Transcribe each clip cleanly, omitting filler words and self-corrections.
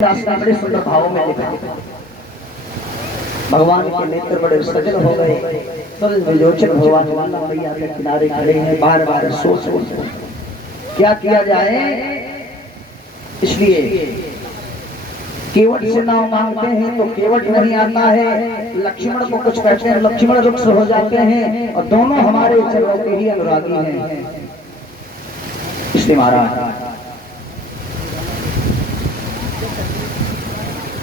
रास्ता बड़े सुंदर भावों में लिखा। भगवान के नेत्र बड़े सजल हो गए। विलोचन भगवान वाला मैया के किनारे खड़े हैं, बार बार सोच क्या किया जाए। इसलिए केवट से नाम मांगते हैं तो केवट नहीं आता है। लक्ष्मण को कुछ कहते हैं, लक्ष्मण रुक्ष हो जाते हैं और दोनों हमारे चरणों के ही अनुरागी हैं। इसलिए महाराज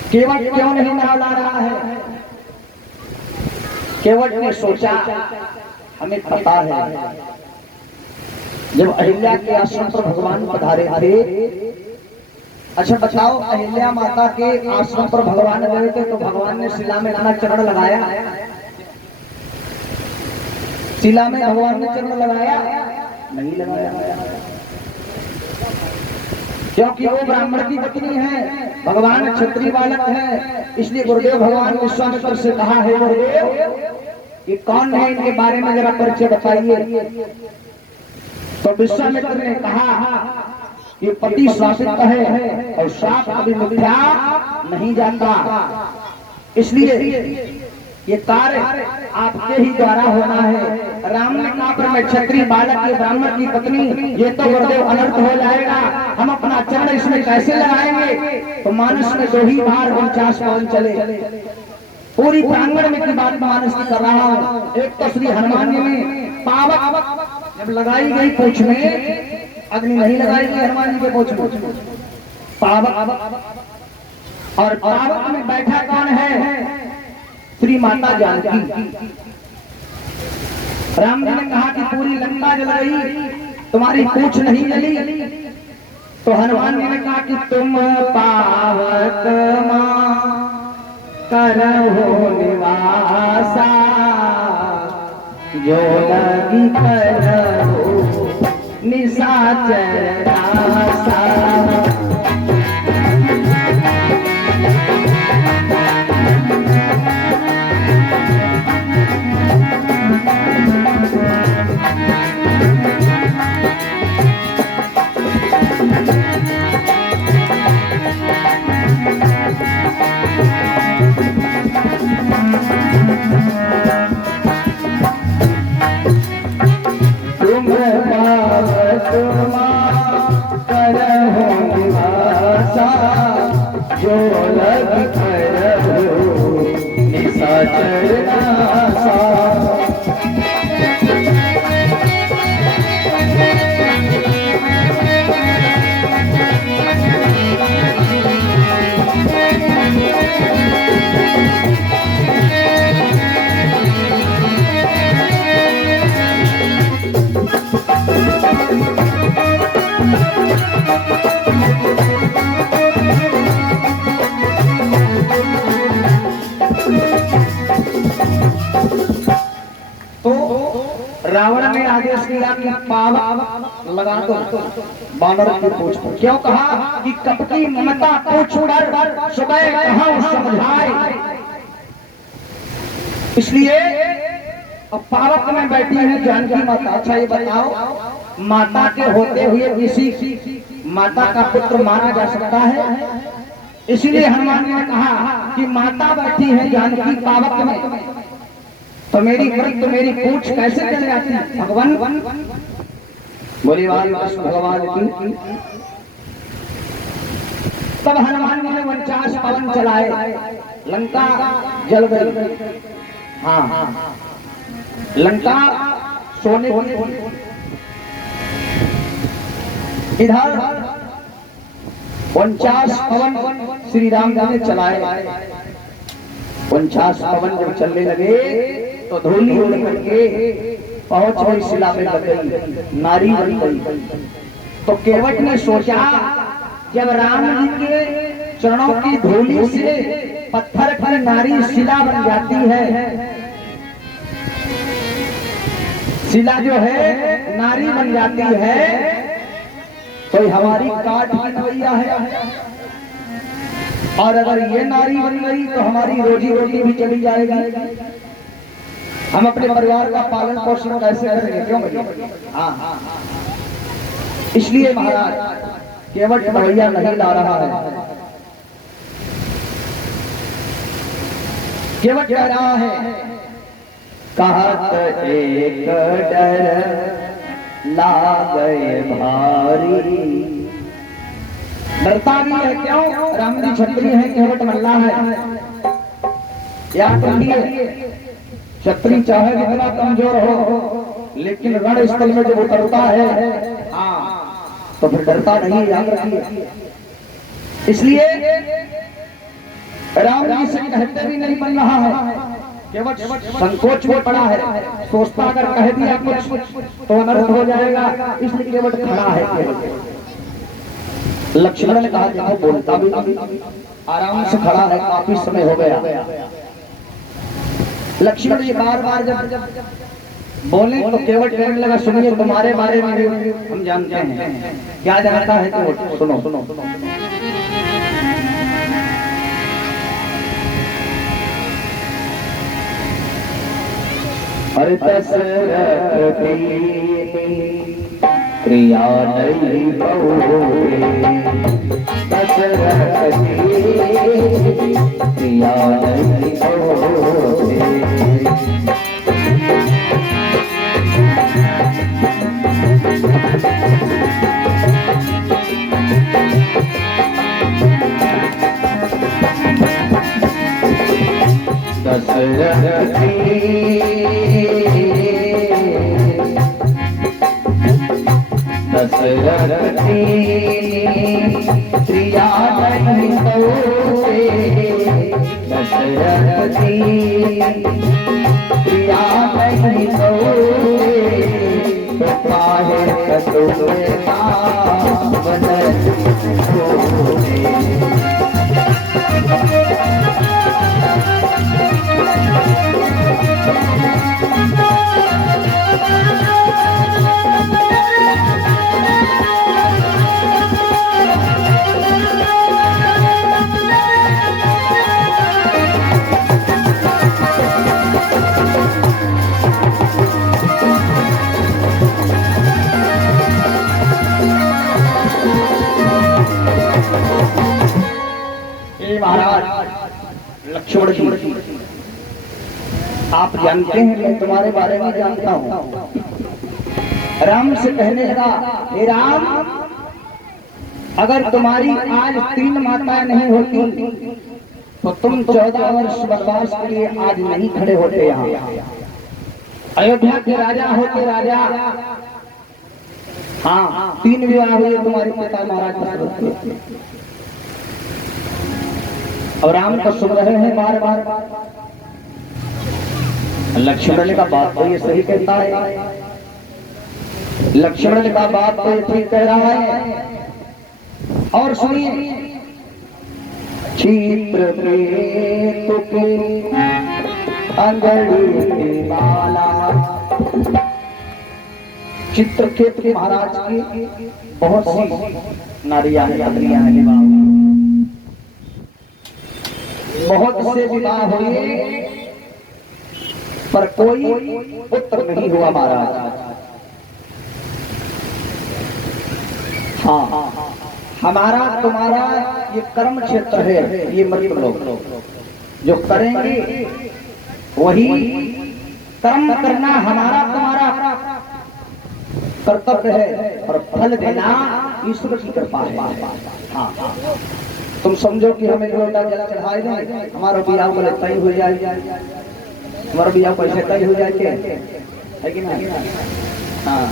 केवट क्यों नहीं नाम ला रहा है? केवट ने सोचा हमें पता है जब अहिल्या के आश्रम पर भगवान पधारे थे। अच्छा बताओ, अहिल्या माता के आश्रम पर भगवान गए थे तो भगवान ने शिला में अपना चरण लगाया? शिला में भगवान ने चरण लगाया? नहीं लगाया, क्योंकि वो ब्राह्मण की पत्नी है, भगवान क्षत्रिय बालक है। इसलिए गुरुदेव भगवान विश्वामित्र से कहा है, गुरुदेव ये कौन है, इनके बारे में जरा परिचय बताइए। तो विश्वामित्र ने कहा ये पति शासित है और शाप कभी मिथ्या नहीं जाता, इसलिए ये कार्य आपके ही द्वारा होना है। राम ने कहा पर मैं क्षत्रिय बालक, ये ब्राह्मण की पत्नी, ये तो गुरुदेव अनर्थ हो जाएगा, हम अपना चरण इसमें कैसे लगाएंगे? तो मानस में 2 ही बार 49 पवन चले। पूरी प्रांगण में की बात मानस की कर रहा हूँ। एक तो श्री हनुमान जी ने पावक जब लगाई गई पूछ में, अग्नि नहीं लगाई गई हनुमान जी के पूछ में, पावक, और पावक में बैठा कौन है? श्री माता जानकी। राम जी ने कहा कि पूरी लंका जल गई, तुम्हारी पूंछ नहीं जली। तो हनुमान जी ने कहा कि तुम पावक मां करहो निवासा, जो लगी करहो निशाचर नासा। जो लग करहो निशाचर नासा। रावण ने आदेश दिया कि पावक लगा दो बानर की पूंछ पर। क्यों कहा कि कपटी ममता पूंछ पर सुबह कहां समझाए। इसलिए अब पावक में बैठी है जानकी माता। अच्छा ये बताओ, माता के होते हुए किसी माता का पुत्र मारा जा सकता है? इसलिए हनुमान जी ने कहा कि माता बैठी है जानकी पावक में, तो मेरी पूंछ कैसे चले आती है? भगवान बोली भगवान की। तब हनुमान जी ने 49 पवन चलाए, लंका जल गई। हाँ, लंका सोने की। इधर 49 पवन श्री राम जी ने चलाए। 49 पवन जब चलने लगे तो धूली उड़ करके पहुंच गई शिला में लग गई, नारी बन गई। तो केवट ने सोचा जब राम जी के चरणों की धूली से पत्थर पर नारी शिला बन जाती है, शिला जो है नारी बन जाती है, तो हमारी काट की नवैया है। और अगर ये नारी बन गई तो हमारी रोजी रोटी भी चली जाएगी, हम अपने परिवार का पालन पोषण कैसे करेंगे? क्यों भैया? हाँ, इसलिए महाराज केवट नवैया नहीं ला रहा है। केवट कह रहा है, कहत एक डर लागए भारी। डरता भी है क्यों? राम जी क्षत्रिय है, केवट मल्ला है। याद रखिए, क्षत्रिय चाहे जितना कमजोर हो, लेकिन रण स्थल में जब उतरता है तो फिर डरता नहीं। याद रखिए, इसलिए राम जी से कहते भी नहीं बन रहा है, केवट संकोच में पड़ा है, सोचता अगर कह दिया कुछ तो अनर्थ हो जाएगा, इसलिए केवट खड़ा है। लक्ष्मण ने कहा देखो बोलता भी आराम से खड़ा है, काफी समय हो गया। लक्ष्मण जी बार बार जब बोले तो केवट कहने लगा, सुनिए तुम्हारे बारे में भी हम जानते हैं। क्या जानता है केवट? सुनो सुनो। अरे दशरथ क्रिया नहीं बहुरे, दशरथ क्रिया नहीं बहुरे। दशरथ दशरथ क्रिया नहीं बहुरे, दशरथ क्रिया नहीं बहुरे। तो काहे कटुरे मन लक्ष्मण जी, आप जानते हैं मैं तुम्हारे बारे में जानता हूँ। राम से कहने लगा, हे राम, अगर तुम्हारी आज 3 माताएं नहीं होती तो तुम 14 वर्ष वनवास के लिए आज नहीं खड़े होते यहाँ। अयोध्या के राजा होते राजा। हाँ, 3 विवाह हुए तुम्हारे पिता महाराज दशरथ के। और राम को सुन रहे हैं बार बार। लक्ष्मण ने कहा बात तो ये सही कहता है। लक्ष्मण ने कहा बात तो ये ठीक कह रहा है। और सुनिए, चित्र अंगड़ी माला, चित्रकेतु महाराज की बहुत सी नारियां हैं, बहुत से विवाह हुए पर कोई पुत्र नहीं हुआ महाराज। हाँ, हमारा तुम्हारा ये कर्म क्षेत्र है, ये मरीब लोग जो करेंगे वही कर्म करना हमारा तुम्हारा कर्तव्य है, और फल देना ईश्वर की कृपा है। हाँ, तुम समझो कि हमें लोटा जल चढ़ाए जाए, हमारा बियाह को तय हो जाए, हमारा बियाह कैसे तय हो जाए है कि नहीं? हाँ,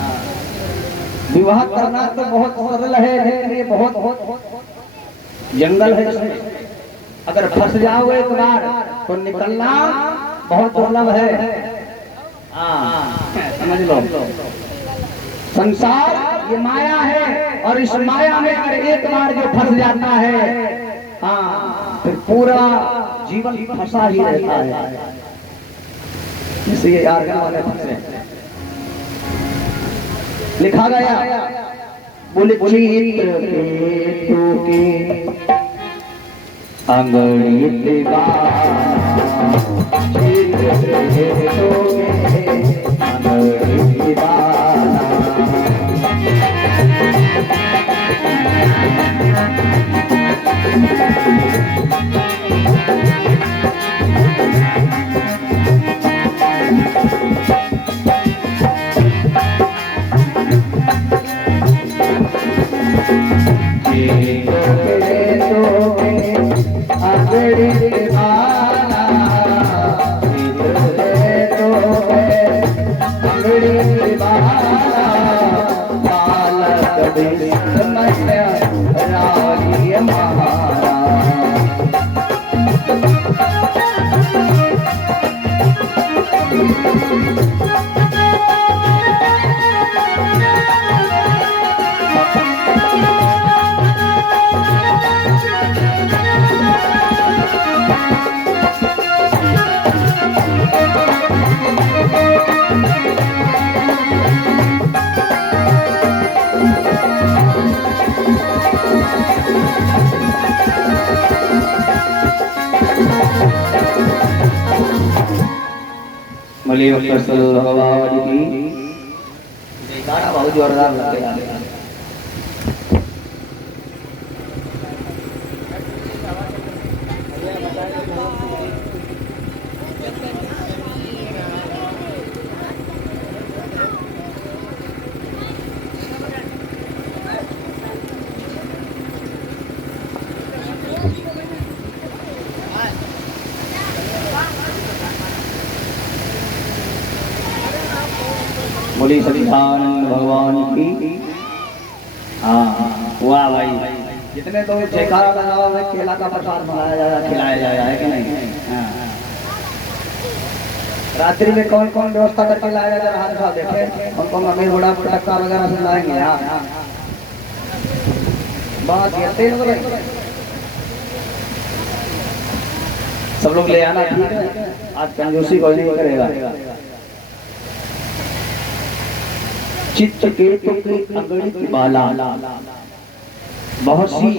विवाह करना तो बहुत सरल है, लेकिन ये बहुत जंगल है इसमें। अगर फंस जाओगे एक बार तो निकलना बहुत दुर्लभ है। समझ लो, संसार ये माया है, और इस माया में अगर एक बार जो फंस जाता है, हाँ, फिर पूरा जीवन फंसा ही रहता है। इसलिए यार वाले फंसे लिखा गया, बोले चित्रकेतु के अंगड़ी दीवाना, चित्रकेतु के अंगड़ी दीवाना। अंगड़ी वाला तो अंगड़ी वाला बालक विस्मय रागी महाराज। भगवान की गाना बहुत जोरदार लगेगा। बोली सच्चिदानंद भगवान की। हाँ वाह भाई, जितने तो जयकारा लगाओ में केला का प्रसाद बनाया जाए, खिलाया जाए, है कि नहीं? हाँ। रात्रि में कौन कौन व्यवस्था करके लाया जाए हर साल देखे, कौन कौन अमीर बड़ा पटक्का वगैरह से लाएंगे। हाँ बात कहते हैं सब लोग ले आना, ठीक है? आज कंजूसी कोई नहीं करेगा। चित्रकेतु की अंगड़ी की बाला, बहुत सी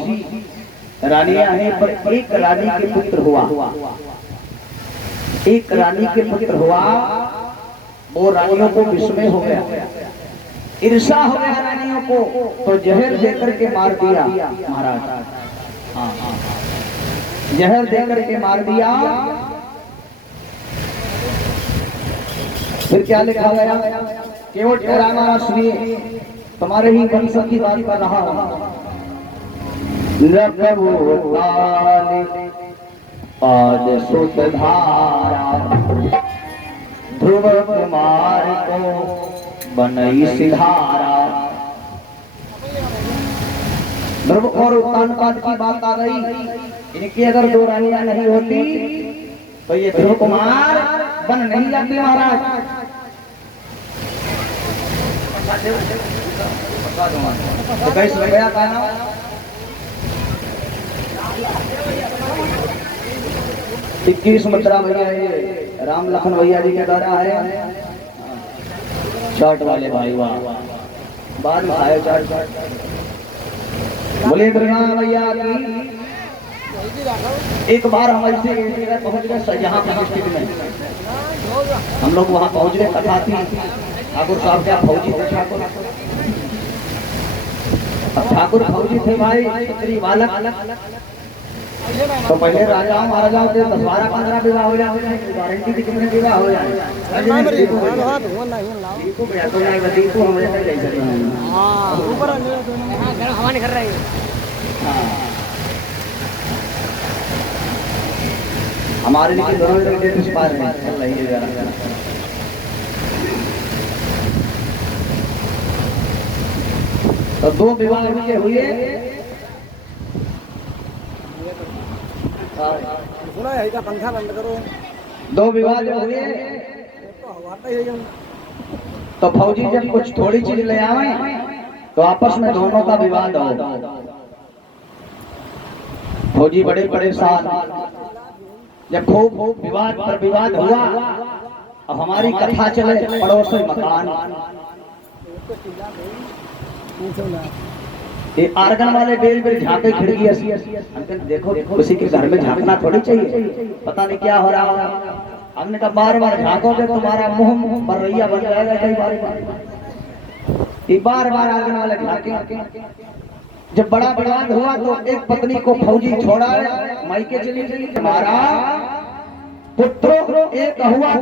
रानियां हैं पर एक रानी के पुत्र हुआ, एक रानी के पुत्र हुआ, वो रानियों को विस्मय हो गया, ईर्षा हो गया रानियों को, तो जहर देकर के मार दिया महाराज। हाँ जहर देकर के मार दिया। फिर क्या लिखा गया? केवल ठहराना सुनिए, तुम्हारे ही वंशज की बात कर रहा हूं। पाद सुत धारा ध्रुव कुमार को बनई सिधारा। ध्रुव और उत्तानपाद की बात आ गई। इनकी अगर दो रानियां नहीं होती तो ये ध्रुव कुमार बन नहीं जाते महाराज। 21 रुपया का नाम 21 मुद्रा भैया, ये राम लखन भैया जी के द्वारा है। शर्ट वाले भाई वाह, बाद में आए चार। बोले दुर्गा भैया की। एक बार हम ऐसे पहुंच गए शाहजहां डिस्ट्रिक्ट में, हम लोग वहां पहुंच गए। कथा थी ठाकुर साहब क्या फौजी थे, ठाकुर फौजी थे भाई, स्त्री बालक। तो पहले राजाओं महाराजाओं के 10-12-15 विवाह हो जाए, गारंटी थी कितने विवाह हो जाए। हमारे लिए दोनों चल रही है। तो 2 विवाह हुए। पंखा बंद करो। 2 विवाह जब हुए तो फौजी जब कुछ थोड़ी चीज ले आवे तो आपस में दोनों का विवाद हो। फौजी बड़े परेशान, जब खूब विवाद पर विवाद हुआ। अब हमारी कथा चले पड़ोस में मकान, ये आर्गन वाले बेल बेल झांके खिड़की ऐसी अंकल देखो किसी के घर में झांकना थोड़ी चाहिए, पता नहीं क्या हो रहा होगा। हमने कहा बार बार झांकोगे तुम्हारा मुंह बरैया बन जाएगा। कई बार बार आर्गन वाले झांके। जब बड़ा विवाद हुआ तो एक पत्नी को फौजी छोड़ा, मायके चली गई। हमारा पुत्र एक हुआ।